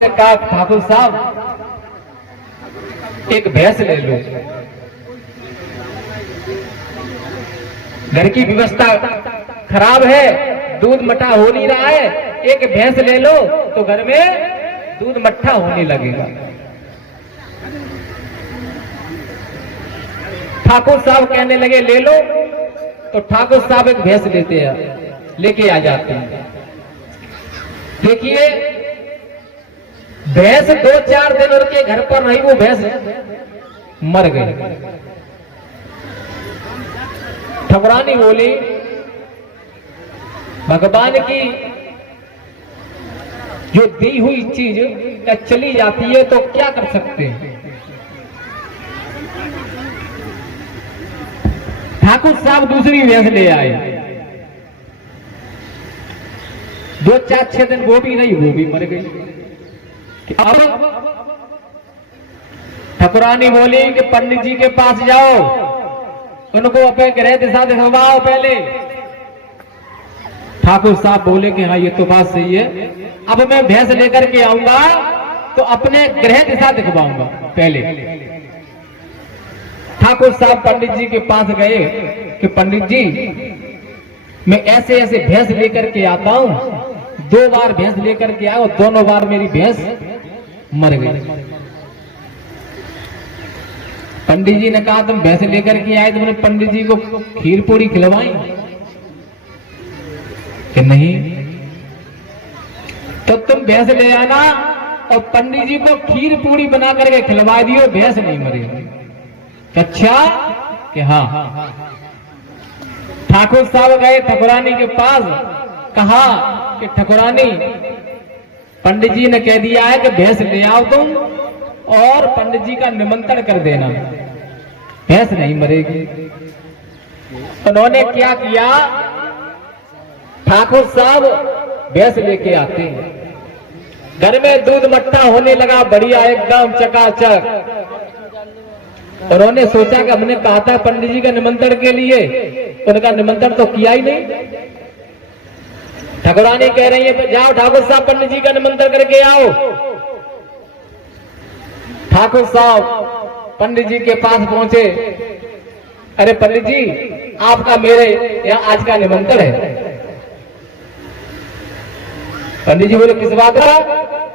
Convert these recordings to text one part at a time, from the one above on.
कहा ठाकुर साहब एक भैंस ले लो, घर की व्यवस्था खराब है, दूध मट्ठा हो नहीं रहा है, एक भैंस ले लो तो घर में दूध मट्ठा होने लगेगा। ठाकुर साहब कहने लगे ले लो, तो ठाकुर साहब एक भैंस लेते हैं, लेके आ जाते हैं। देखिए भैंस 2-4 दिन उनके घर पर रही, वो भैंस मर गई। ठकुरानी बोली भगवान की जो दी हुई चीज चली जाती है तो क्या कर सकते हैं। ठाकुर साहब दूसरी भैंस ले आए, 2-4-6 दिन वो भी नहीं, वो भी मर गई। अब ठकुरानी बोली कि पंडित जी के पास जाओ, उनको अपने ग्रह दिशा दिखवाओ पहले। ठाकुर साहब बोले कि हाँ ये तो बात सही है, अब मैं भैंस लेकर के आऊंगा तो अपने ग्रह दिशा दिखवाऊंगा पहले। ठाकुर साहब पंडित जी के पास गए कि पंडित जी मैं ऐसे ऐसे भैंस लेकर के आता हूं, 2 बार भैंस लेकर के आया, दोनों बार मेरी भैंस मर गई। पंडित जी ने कहा तुम भैंस लेकर के आए, तुमने पंडित जी को खीर पूरी खिलवाई कि नहीं? तो तुम भैंस ले आना और पंडित जी को खीर पूरी बना करके खिलवा दियो, भैंस नहीं मरेगी। अच्छा कि हाँ। ठाकुर साहब गए ठकुरानी के पास, कहा कि ठकुरानी पंडित जी ने कह दिया है कि भैंस ले आओ तुम और पंडित जी का निमंत्रण कर देना, भैंस नहीं मरेगी। उन्होंने क्या किया, ठाकुर साहब भैंस लेके आते हैं, घर में दूध मट्ठा होने लगा बढ़िया एकदम चकाचक। उन्होंने सोचा कि हमने कहा था पंडित जी का निमंत्रण के लिए, उनका निमंत्रण तो किया ही नहीं। ठकुरानी कह रही है जाओ ठाकुर साहब पंडित जी का निमंत्रण करके आओ। ठाकुर साहब पंडित जी के पास पहुंचे, अरे पंडित जी आपका मेरे यहाँ आज का निमंत्रण है। पंडित जी बोले किस बात का?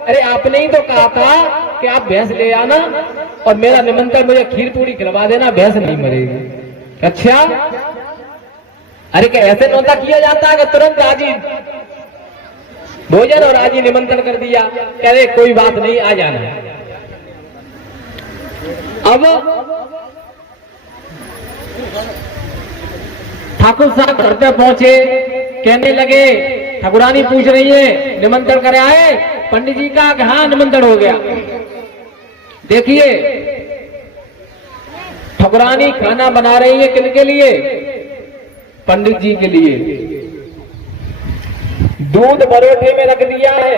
अरे आपने ही तो कहा था कि आप भैंस ले आना और मेरा निमंत्रण मुझे खीर पूरी खिलवा देना, भैंस नहीं मरेगी। अच्छा, अरे क्या ऐसे नौता किया जाता है कि तुरंत आज ही भोजन और आज ही निमंत्रण कर दिया? कह रहे कोई बात नहीं, आ जाना। अब ठाकुर साहब घर पे पहुंचे, कहने लगे ठकुरानी पूछ रही है निमंत्रण कर आए पंडित जी का? हाँ निमंत्रण हो गया। देखिए ठकुरानी खाना बना रही है किनके लिए? पंडित जी के लिए। दूध बरोठे में रख दिया है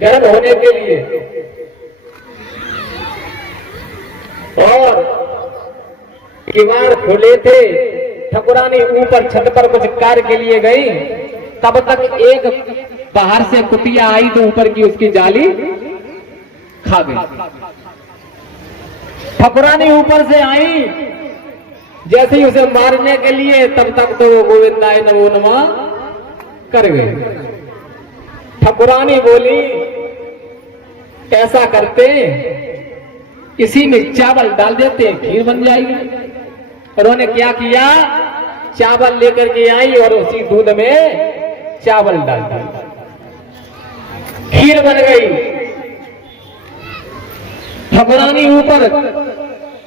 गर्म होने के लिए, और किवाड़ खुले थे। ठकुरानी ऊपर छत पर कुछ कार्य के लिए गई, तब तक एक बाहर से कुतिया आई तो ऊपर की उसकी जाली खा गई। ठकुरानी ऊपर से आई, जैसे ही उसे मारने के लिए, तब तक तो वो गोविंदाय नमो नमः कर गए। ठकुरानी बोली ऐसा करते इसी में चावल डाल देते खीर बन जाएगी। उन्होंने क्या किया, चावल लेकर के आई और उसी दूध में चावल डाल दिया, खीर बन गई। ठकुरानी ऊपर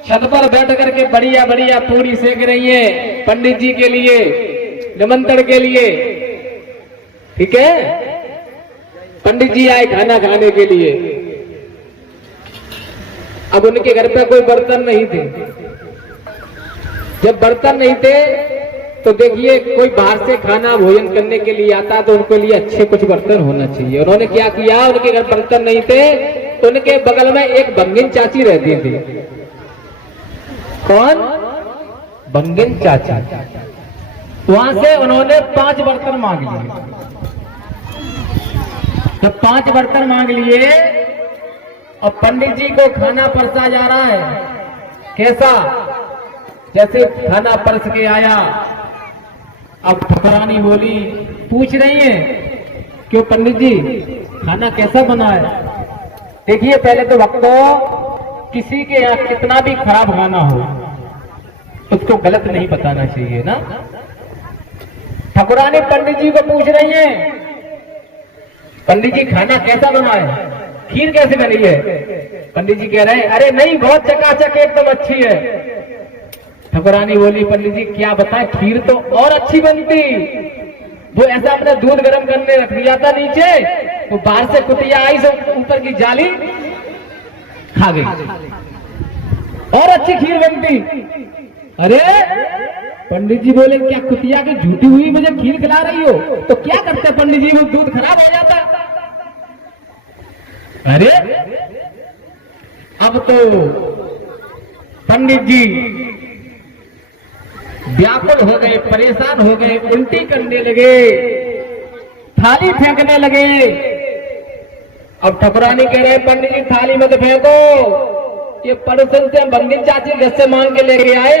छत पर बैठ करके बढ़िया बढ़िया पूरी सेक रही है पंडित जी के लिए, निमंत्रण के लिए। ठीक है, पंडित जी आए खाना खाने के लिए। अब उनके घर पे कोई बर्तन नहीं थे। जब बर्तन नहीं थे तो देखिए कोई बाहर से खाना भोजन करने के लिए आता तो उनके लिए अच्छे कुछ बर्तन होना चाहिए। उन्होंने क्या किया, उनके घर बर्तन नहीं थे, उनके बगल में एक बंगिन चाची रहती थी। कौन? बंगिन चाची। वहां से उन्होंने 5 बर्तन मांग लिए। तो 5 बर्तन मांग लिए और पंडित जी को खाना परसा जा रहा है। कैसा? जैसे खाना परस के आया, अब ठाकुरानी बोली, पूछ रही है, क्यों पंडित जी खाना कैसा बना है? देखिए पहले तो भक्तों, किसी के यहाँ कितना भी खराब खाना हो उसको गलत नहीं बताना चाहिए ना। ठाकुरानी पंडित जी को पूछ रही है, पंडित जी खाना कैसा बना है, खीर कैसे बनी है? पंडित जी कह रहे हैं, अरे नहीं, बहुत चकाचक एकदम अच्छी है। ठाकुरानी बोली, पंडित जी क्या बताएं, खीर तो और अच्छी बनती। वो ऐसा अपना दूध गर्म करने रख दिया था नीचे, वो बाहर से कुतिया आई तो ऊपर की जाली खा गई, और अच्छी खीर बनती। अरे पंडित जी बोले, क्या कुतिया की झूठी हुई मुझे खीर खिला रही हो? तो क्या करते पंडित जी, वो दूध खराब हो जाता। अरे अब तो पंडित जी व्याकुल हो गए, परेशान हो गए, उल्टी करने लगे, थाली फेंकने लगे। अब ठाकुरानी कह रहे, पंडित जी थाली मत फेंको, ये पड़ोसन से बंदी चाची घर से मांग के लेके आए।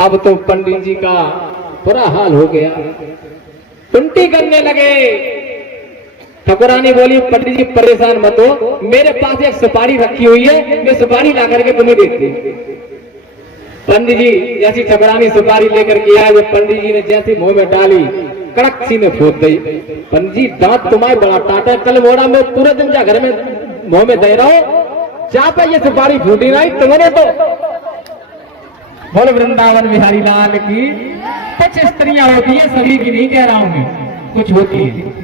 अब तो पंडित जी का बुरा हाल हो गया, उल्टी करने लगे। ठाकुरानी बोली, पंडित जी परेशान मत हो, मेरे पास एक सुपारी रखी हुई है, मैं सुपारी ला करके तुम्हें देती। पंडित जी जैसी ठाकुरानी सुपारी लेकर के आए, पंडित जी ने जैसे मुंह में डाली, कड़क सी में फूट गई। पंडित जी दांत तुम्हारे बड़ा टाटा, कल मोड़ा में पूरे दिन जा घर में मुंह में दे रहा हूं, चाह पे ये सुपारी फूटी नहीं तुम्हारे तो। बोल वृंदावन बिहारी लाल की। कुछ स्त्रियां होती है, सभी की नहीं कह रहा हूं मैं, कुछ होती है